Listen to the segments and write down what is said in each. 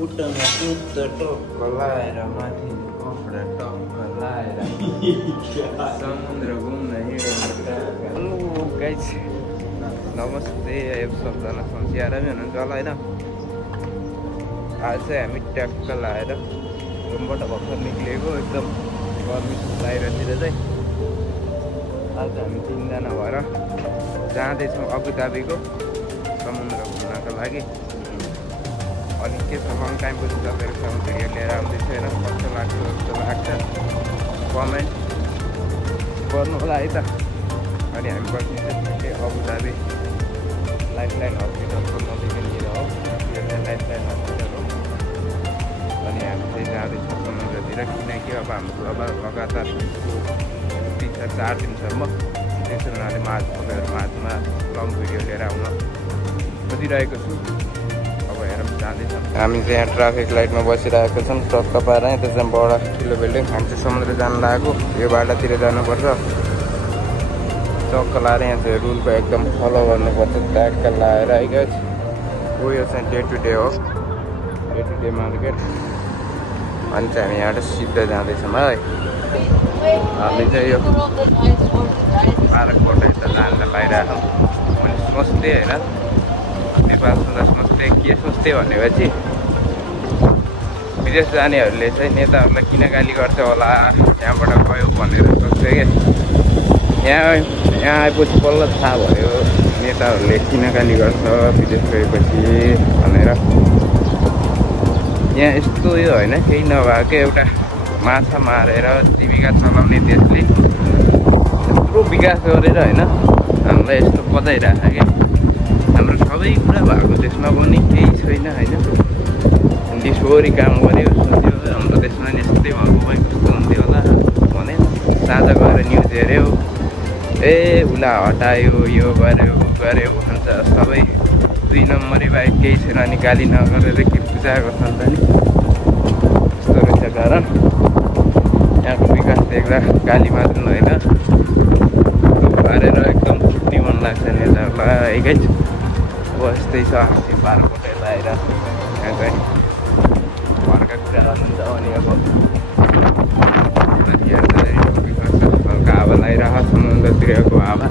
खुट्टामा कुद्द टक्क लाएर माथि कपडा टक्क लाएर समुद्र घुम्न हेलो गाइस नमस्ते सबजना सन्चै आरामै हुनुहुन्छ होला होइन आज चाहिँ हामी ट्याक्क लाएर रुमबाट भर्खर निक्लिएको एकदम गर्मी बाहिरतिर चाहिँ आज हामी 3 जना भएर जाँदैछौँ अबुधाबीको समुद्र घुम्नको लागि अनि के छ लङ टाइमपछि तपाईँहरूसँग भिडियो लिएर आउँदैछु होइन कस्तो लाग्छ जस्तो लाग्छ कमेन्ट गर्नु होला है त अनि हामी बस्ने अबुधाबी लाइफलाइन हस्पिटलको नजिकैनिर हो यो चाहिँ लाइफलाइन हस्पिटल हो अनि हामी चाहिँ जाँदैछौँ समुद्रतिर किनकि अब हाम्रो अब लगातार 3-4 दिनसम्म त्यसो हुनाले तपाईँहरू माझमा लङ भिडियो लिएर आउन खोजिरहेको छु हामी चाहिँ यहाँ ट्राफिक लाइटमा बसिरहेको छौँ टक्क पाएर त्यो चाहिँ बडा ठुलो बिल्डिङ हामी चाहिँ समुद्र जानु लागेको यो बाटातिर जानुपर्छ टक्क लाएर यहाँ चाहिँ रुलको एकदम फलो गर्नुपर्छ ट्याक्क लाएर है गाइस हो यो चाहिँ डे टु डे हो डे टु डे मार्केट अनि चाहिँ हामी यहाँबाट सिधै जाँदैछौँ है हामी चाहिँ यो पार्कबाट यता जान पाइरहेको मैले सोच्थेँ होइन नेपाल सुन्दा सोच्थेँ के सोच्थेँ भनेपछि विदेश जानेहरूले चाहिँ नेताहरूलाई किन गाली गर्छ होला यहाँबाट गयो भनेर सोच्थेँ कि यहाँ आएपछि बल्ल थाहा भयो नेताहरूले किन गाली गर्छ विदेश गएपछि भनेर यहाँ यस्तो यो होइन केही नभएको एउटा माछा मारेर जीविका चलाउने देशले यत्रो विकास गरेर होइन हामीलाई यस्तो बजाइरहेको क्या हाम्रो सबै कुरा भएको देशमा पनि केही छैन होइन दिसभरि काम गऱ्यो सोच्यो हाम्रो देशमा नि यस्तै भएको भए कस्तो हुन्थ्यो होला भने साँझ गएर न्युज हेऱ्यो ए उसलाई हटायो यो गर्यो ऊ गर्यो भन्छ सबै 2 नम्बरी बाहेक केही छैन अनि गाली नगरेर के पूजा गर्छन् त नि यस्तो रहेछ कारण यहाँको विकास देख्दा गाली मात्र होइन पारेर एकदम छुट्ने मन लाग्छ नेताहरूलाई है गाइस अब यस्तै छ हाँसी पार्कबाट लगाएर यहाँ चाहिँ घरका कुरा गर्नुहुन्छ अनि अब हल्का हावा लगाइरह समुद्रतिरको हावा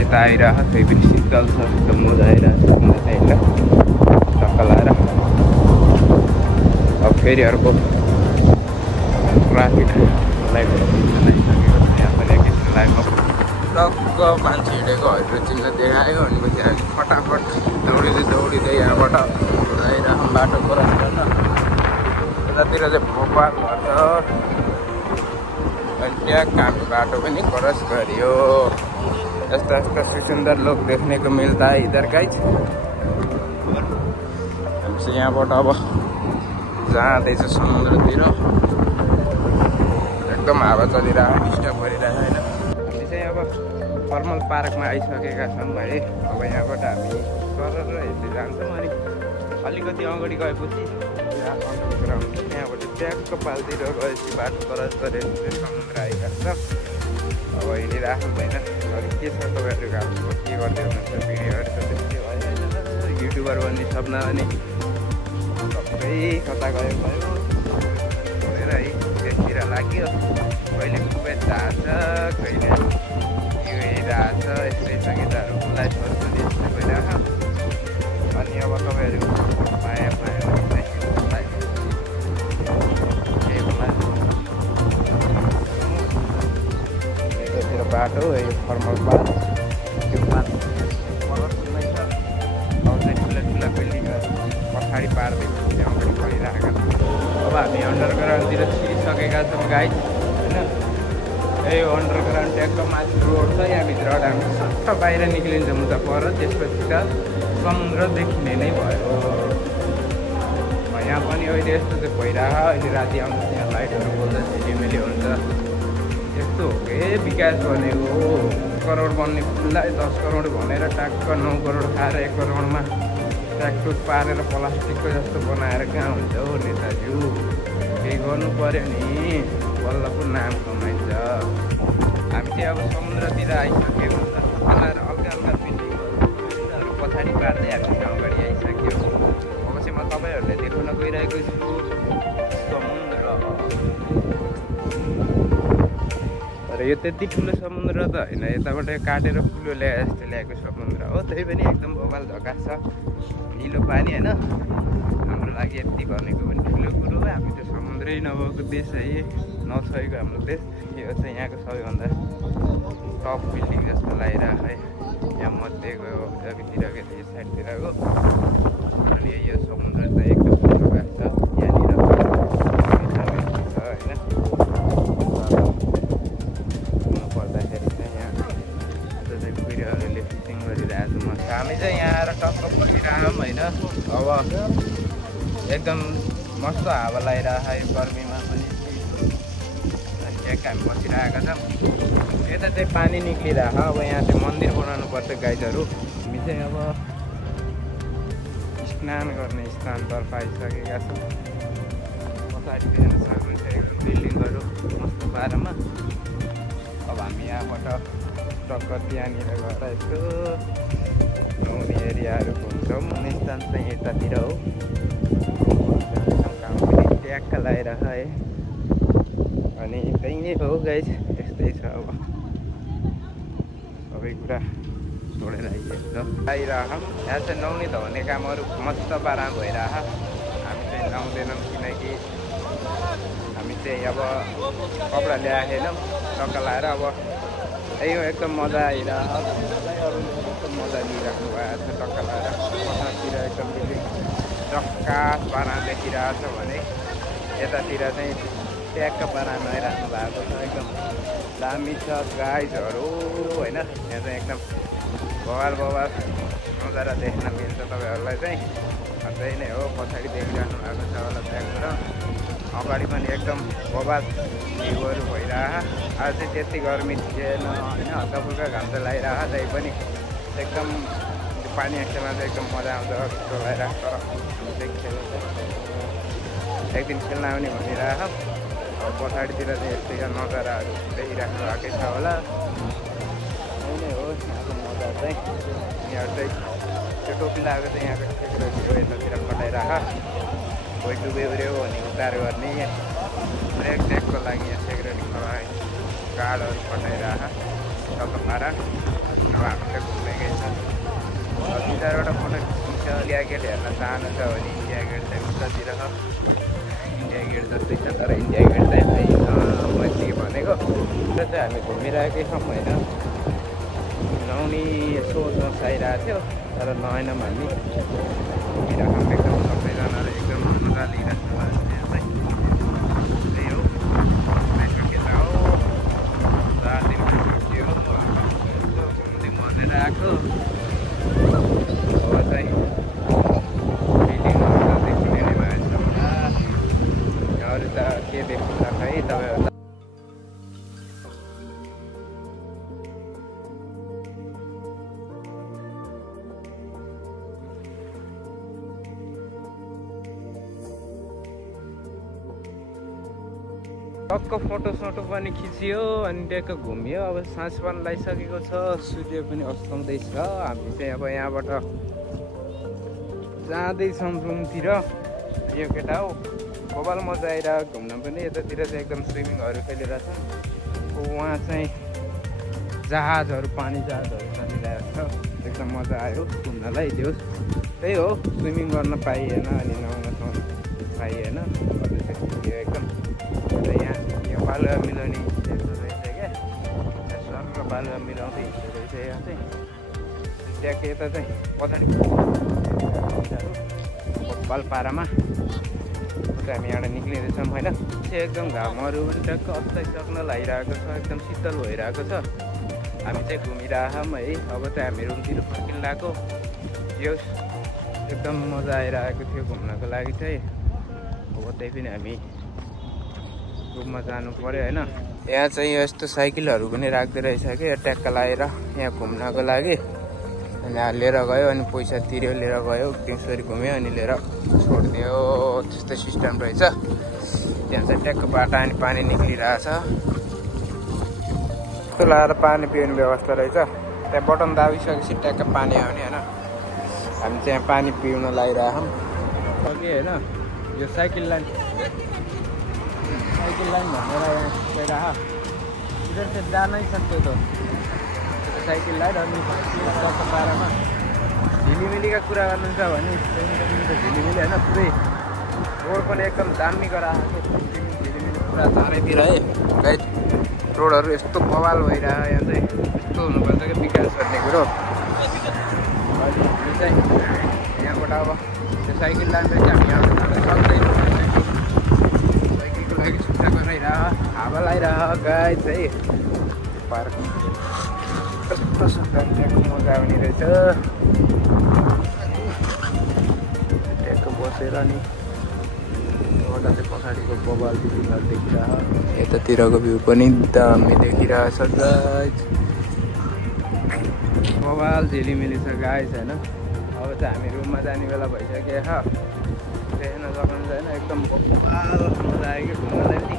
यता आइरह त्यही पनि शीतल छ एकदम मजा आइरहेको छ होइन टक्क लगाएर अब फेरि अर्को ट्राफिक लाइट लगाइसकेको छ यहाँ पनि एकैछिन लाइनमा टक्क मान्छे हिँडेको हरियो चिन्ह देखायो भनेपछि हामी फटाफट दौडिँदै यहाँबाट आइरहँ बाटो क्रस गर्न यतातिर चाहिँ भोपाल पर्छ अनि ट्याक्क हामी बाटो पनि क्रस गरियो यस्ता सुन्दर लोक देखने को मिल्दा है इधर गाइस हामी चाहिँ यहाँबाट अब जाँदैछ समुद्रतिर एकदम हावा चलिरहेको डिस्टर्ब गरिरहेको होइन हामी चाहिँ अब फर्मल पार्कमा आइसकेका छौँ है अब यहाँबाट हामी सरर हेर्दै जान्छौँ अनि अलिकति अगाडि गएपछि ग्राउन्ड त्यहाँबाट ट्याक्क पालतिर गएपछि बाटो क्रस गरेर समुद्र आइरहेको छ अब हिँडिराख्नु भएन अरू के छ तपाईँहरूको हाम्रो के गर्दै हुनुहुन्छ भिडियोहरू त त्यस्तै भइरहेछ युट्युबर बन्ने सपना अनि सबै कता गयो भनेर है त्यसतिर लाग्यो कहिले कुवेत जान्छ कहिले युए जान्छ यस्तै छ केटाहरू लाइफहरू पनि यस्तै भइरहेको अनि अब तपाईँहरू माया यतातिर बाटो यो फर्मल पार्क त्यो पार्क कलरफुलमै छ अब चाहिँ ठुला बिल्डिङहरू पछाडि पार्दै अगाडि बढिरहेका छौँ अब हामी अन्डरग्राउन्डतिर छिरिसकेका छौँ गाइस होइन यो अन्डरग्राउन्ड ट्याक्क माथि रोड छ यहाँभित्रबाट हामी सट्ट बाहिर निक्लिन्छौँ उता पर त्यसपछि त समुद्र देखिने नै भयो यहाँ पनि अहिले यस्तो चाहिँ भइरह अहिले राति आउँछ यहाँ लाइटहरू बोल्दा झिलिमिली हुन्छ यस्तो हो कि विकास भनेको करोड बन्ने फुललाई 10 करोड भनेर ट्याक्क 9 करोड खाएर 1 करोडमा ट्याकटुक पारेर प्लास्टिकको जस्तो बनाएर कहाँ हुन्छ हो नेताज्यू केही गर्नु पर्यो नि बल्ल पो नाम कमाइन्छ हामी चाहिँ अब समुद्रतिर आइसक्यौँ हल्का बिल्डिङहरू पछाडि पार्दै हामी अगाडि आइसक्यो अब चाहिँ म तपाईँहरूले देखाउन गइरहेको छु समुद्र। तर यो त्यति ठुलो समुद्र त होइन, यताबाट काटेर ठुलो ल्याए जस्तो ल्याएको समुद्र हो। त्यही पनि एकदम बबाल झकास छ, निलो पानी होइन। हाम्रो लागि यति भनेको पनि ठुलो कुरो हो। हामी त समुद्रै नभएको देश है, नछएको हाम्रो देश। यो चाहिँ यहाँको सबैभन्दा टप बिल्डिङ जस्तो लागिरहेको है। यहाँ मध्येको अभितिरको यो साइडतिरको अनि यो समुद्र चाहिँ एकदम झकास छ। यहाँनिर छ होइन। पर्दाखेरि चाहिँ यहाँ चाहिँ कुहिरोहरूले फिसिङ गरिरहेको छ मस्त। हामी चाहिँ यहाँ आएर टक्क पुगिरहेछौँ होइन। अब एकदम मस्त हावा लगाइरहेको है गर्मीमा पनि। हामी बसिरहेका छौँ। यता चाहिँ पानी निक्लिरहेको। अब यहाँ चाहिँ मन्दिर बनाउनु पर्छ गाइजहरू। हामी चाहिँ अब स्नान गर्ने स्थानतर्फ आइसकेका छौँ। पछाडि सक्नुहुन्छ एकदम बिल्डिङहरू मस्त पारामा। अब हामी यहाँबाट टक्क त्यहाँनिर गएर यसो नुहाउने एरियाहरू घुम्छौँ। स्थान चाहिँ यतातिर हो। काम पनि ट्याक्क लगाइरहेको है। अनि त्यही नै हो गाइज, यस्तै छ। अब सबै कुरा छोडेर आइरहेको यहाँ चाहिँ नुहाउने धुवाउने कामहरू मस्त पारामा भइरह। हामी चाहिँ नुहाउँदैनौँ किनकि हामी चाहिँ अब कपडा ल्याएनौँ टक्क लाएर। अब त्यही हो एकदम मजा आइरह। एकदम मजा लिइराख्नु भएको छ टक्क लाएर। पछाडितिर एकदम बिल्डिङ चक्कास पारामा देखिरहेको छ भने यतातिर चाहिँ ट्याक्क पारामा आइराख्नु भएको छ। एकदम दामी छ गाइजहरू होइन। यहाँ चाहिँ एकदम बवाल नजारा देख्न मिल्छ तपाईँहरूलाई चाहिँ। त्यही नै हो। पछाडि देखिरहनु भएको छ होला ब्याकग्राउन्ड। अगाडि पनि एकदम बवाल भ्यूहरू भइरह। आज चाहिँ त्यति गर्मी थिएन होइन, हल्का फुल्का घाम चाहिँ लगाइरह। त्यही पनि एकदम पानी आएकोमा चाहिँ एकदम मजा आउँछ जस्तो लगाइरह। तर हामी चाहिँ खेल्नु एक दिन खेल्न आउने भनिरह। अब पछाडितिर चाहिँ यस्तै नजाराहरू देखिराख्नु भएकै छ होला। यही नै हो यहाँको मजा चाहिँ। यहाँ चाहिँ त्यो टोपी लगाएको चाहिँ यहाँको सेक्युरिटी हो। यतातिर कटाइरह। कोही डुब्यो उऱ्यो भने उद्धार गर्ने ब्रेक चेकको लागि यहाँ सेक्युरिटी खराइ गार्डहरू कटाइरह टक्क पारा। अब हामी चाहिँ घुमेकै छ। 2-4वटा फोटो खिच्छ। इन्डिया गेट हेर्न चाहनु छ भने इन्डिया गेट चाहिँ उतातिर छ। इन्डिया गेट जस्तै छ तर इन्डिया गेट चाहिँ मैले भनेको। त्यो चाहिँ हामी घुमिरहेकै छौँ होइन। नुहाउने यसो सोच आइरहेको थियो तर नआएनौँ हामी। घुमिरहेको एकदम सबैजनाले एकदम मजा लिइरहेको छ। त्यहाँ चाहिँ त्यही हो केटा हो 4 दिन छुट्टी हो। घुम्दै मजेर आएको। अब चाहिँ बिल्डिङहरू त देखिने नै भएछ होला। अरू त के देख्नु त खै तपाईँहरू। टक्क फोटोसोटो पनि खिच्यो अनि ट्याक्क घुम्यो। अब साँझ पनि लगाइसकेको छ। सूर्य पनि अस्ताउँदैछ। हामी चाहिँ अब यहाँबाट जाँदैछौँ रुमतिर। यो केटा हो बबाल मजा आइरहेको घुम्न पनि। यतातिर चाहिँ एकदम स्विमिङहरू खेलिरहेछ। उहाँ चाहिँ जहाजहरू पानी जहाजहरू चलिरहेको छ। एकदम मजा आयो घुम्नलाई। त्यो त्यही हो स्विमिङ गर्न पाइएन अनि नुहाउन पाइएन। यो एकदम यहाँ यो बालुवा मिलाउने यस्तो रहेछ क्या। सरको बालुवा मिलाउँदै हिँड्दो रहेछ यहाँ चाहिँ। त्यहाँको यता चाहिँ पछाडि पालपारामा हामी यहाँबाट निक्लिँदैछौँ होइन। चाहिँ एकदम घामहरू पनि ट्याक्क अस्ताइसक्न लागिरहेको छ। एकदम शीतल भइरहेको छ। हामी चाहिँ घुमिरहेछौँ है। अब चाहिँ हामी रुमतिर फर्किन लागेको। यो एकदम मजा आइरहेको थियो घुम्नको लागि चाहिँ। अब त्यही पनि हामी रुममा जानु पर्यो होइन। यहाँ चाहिँ यस्तो साइकलहरू पनि राख्दै रहेछ कि ट्याक्क लगाएर यहाँ घुम्नको लागि। अनि लिएर गयो अनि पैसा तिर्यो लिएर गयो। त्यसरी घुम्यो अनि लिएर छोडिदियो। त्यस्तै सिस्टम रहेछ। त्यहाँ चाहिँ ट्याक्क बाटा अनि पानी निक्लिरहेछ। त्यस्तो लगाएर पानी पिउने व्यवस्था रहेछ। त्यहाँ बटन दाबिसकेपछि ट्याक्क पानी आउने होइन। हामी चाहिँ यहाँ पानी पिउन लागिरहेछौँ। अघि होइन यो साइकल लाइन भनेर यहाँ गएर इधर से जा नहीं सकते तो साइकल लाइन अनि 12 झिलिमिलीका कुरा गर्नुहुन्छ भने झिलिमिली होइन पुरै रोड पनि एकदम दामी गराएको झिलिमिली पुरा चारैतिर है गाइड रोडहरू यस्तो बवाल भइरहेको यहाँ चाहिँ यस्तो हुनुपर्छ कि विकास गर्ने कुरो अहिले हामी चाहिँ यहाँबाट अब त्यो साइकल लाइन चाहिँ हामी यहाँबाट सक्दैन साइकलको लागि सुक्खा गराइरह हावा लगाइरह गाइड चाहिँ पार्क कस्तो सुक्खा त्यहाँको मजा आउने रहेछ त्यहाँको बसेर नि एउटा चाहिँ पछाडिको बवाल झिलिमिली देखिरह यतातिरको भ्यू पनि दामी देखिरहेछ गाइज बवाल झिलिमिली छ गाइज होइन अब चाहिँ हामी रुममा जाने बेला भइसक्यो हेर्न सक्नुहुन्छ होइन एकदम बवाल मजा आयो कि घुम्नलाई नि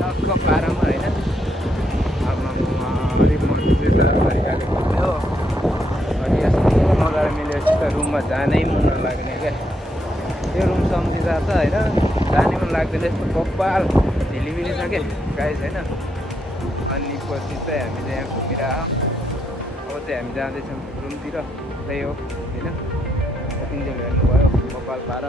टक्क पारामा होइन अलिक मजाले घुम्यो अनि यस्तो मजाले मिलेपछि त रुममा जानै मन नलाग्ने क्या त्यो रुम सम्झिँदा त होइन जानै मन लाग्दैन यस्तो बवाल झिलिमिली छ क्या गाइज होइन अनि पछि चाहिँ हामीले यहाँ घुमिरह अब चाहिँ हामी जाँदैछौँ रुमतिर त्यही हो होइन तिनजना हेर्नुभयो बवाल पार